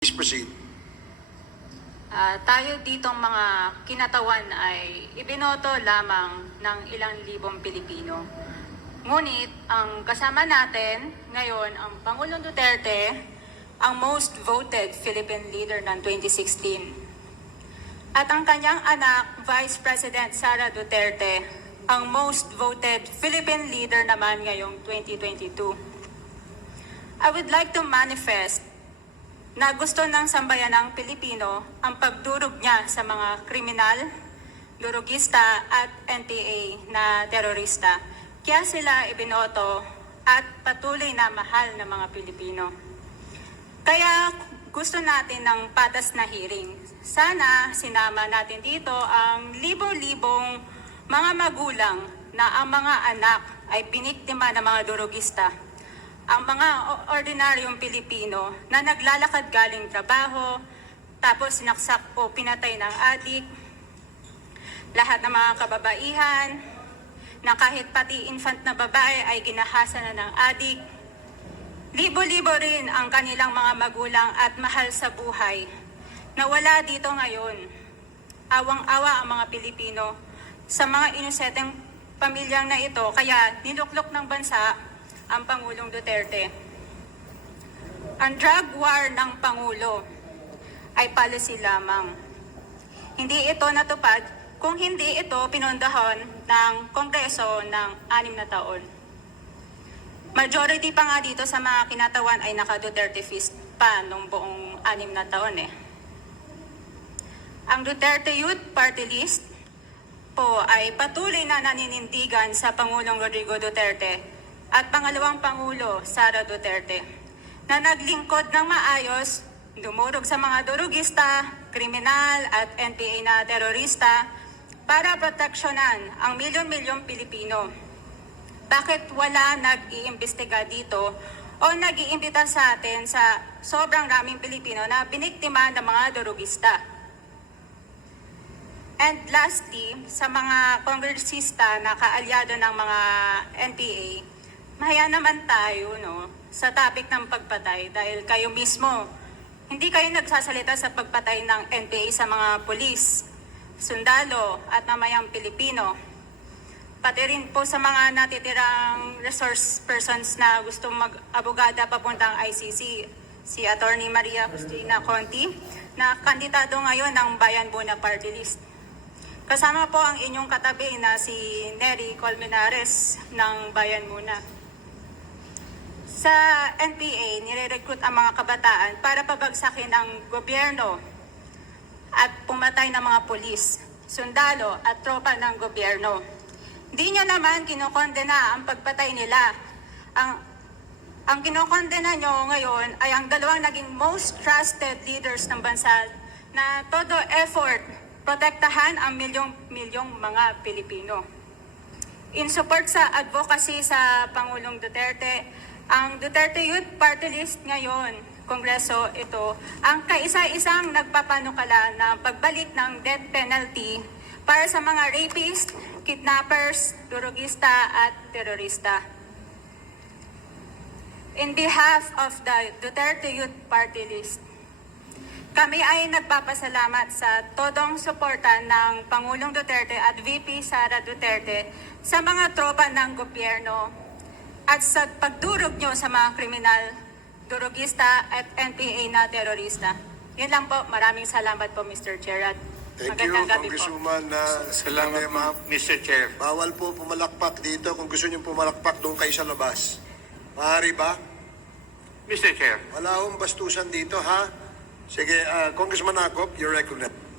Please proceed. Tayo ditong mga kinatawan ay ibinoto lamang ng ilang libong Pilipino. Ngunit ang kasama natin ngayon ang Pangulong Duterte, ang most voted Philippine leader ng 2016. At ang kanyang anak, Vice President Sara Duterte, ang most voted Philippine leader naman ngayong 2022. I would like to manifest na gusto ng sambayanang Pilipino ang pagdurog niya sa mga kriminal, durugista at NPA na terorista. Kaya sila ibinoto at patuloy na mahal ng mga Pilipino. Kaya gusto natin ng patas na hearing. Sana sinama natin dito ang libo-libong mga magulang na ang mga anak ay biniktima ng mga durugista. Ang mga ordinaryong Pilipino na naglalakad galing trabaho, tapos sinaksak o pinatay ng adik, lahat ng mga kababaihan, na kahit pati infant na babae ay ginahasa na ng adik. Libo-libo rin ang kanilang mga magulang at mahal sa buhay na wala dito ngayon. Awang-awa ang mga Pilipino sa mga inosenteng pamilyang na ito, kaya niluklok ng bansa ang Pangulong Duterte. Ang drug war ng Pangulo ay policy lamang. Hindi ito natupad kung hindi ito pinondohan ng Kongreso ng 6 na taon. Majority pa nga dito sa mga kinatawan ay naka-Duterte fist pa nung buong 6 na taon eh. Ang Duterte Youth Party List po ay patuloy na naninindigan sa Pangulong Rodrigo Duterte at pangalawang Pangulo, Sara Duterte, na naglingkod ng maayos, dumurog sa mga durugista, kriminal at NPA na terorista para proteksyonan ang milyon-milyong Pilipino. Bakit wala nag-iimbestiga dito o nag-iimbita sa atin sa sobrang raming Pilipino na biniktima ng mga durugista? And lastly, sa mga kongresista na kaalyado ng mga NPA, mahaya naman tayo sa topic ng pagpatay dahil kayo mismo, hindi kayo nagsasalita sa pagpatay ng NPA sa mga pulis, sundalo at mamayang Pilipino. Pati rin po sa mga natitirang resource persons na gustong mag-abogada papuntang ICC, si Attorney Maria Cristina Conti, na kandidato ngayon ng Bayan Muna Party List. Kasama po ang inyong katabi na si Nery Colmenares ng Bayan Muna. Sa NPA, nire-recruit ang mga kabataan para pabagsakin ang gobyerno at pumatay ng mga pulis, sundalo at tropa ng gobyerno. Di nyo naman kinokondena ang pagpatay nila. Ang kinokondena nyo ngayon ay ang dalawang naging most trusted leaders ng bansa na todo effort protektahan ang milyong-milyong mga Pilipino. In support sa advocacy sa Pangulong Duterte, ang Duterte Youth Party List ngayon, Kongreso ito, ang kaisa-isang nagpapanukala na pagbalik ng death penalty para sa mga rapist, kidnappers, durugista at terorista. In behalf of the Duterte Youth Party List, kami ay nagpapasalamat sa todong suporta ng Pangulong Duterte at VP Sara Duterte sa mga tropa ng gobyerno at sa pagdurog nyo sa mga kriminal, durugista at NPA na terorista. Yun lang po. Maraming salamat po, Mr. Chair. Thank you, Congresswoman. Salamat, Mr. Chair. Bawal po pumalakpak dito. Kung gusto niyo pumalakpak, doon kayo sa labas. Maaari ba? Mr. Chair. Wala akong bastusan dito, ha? Sige, Congressman Acop, you're recognized.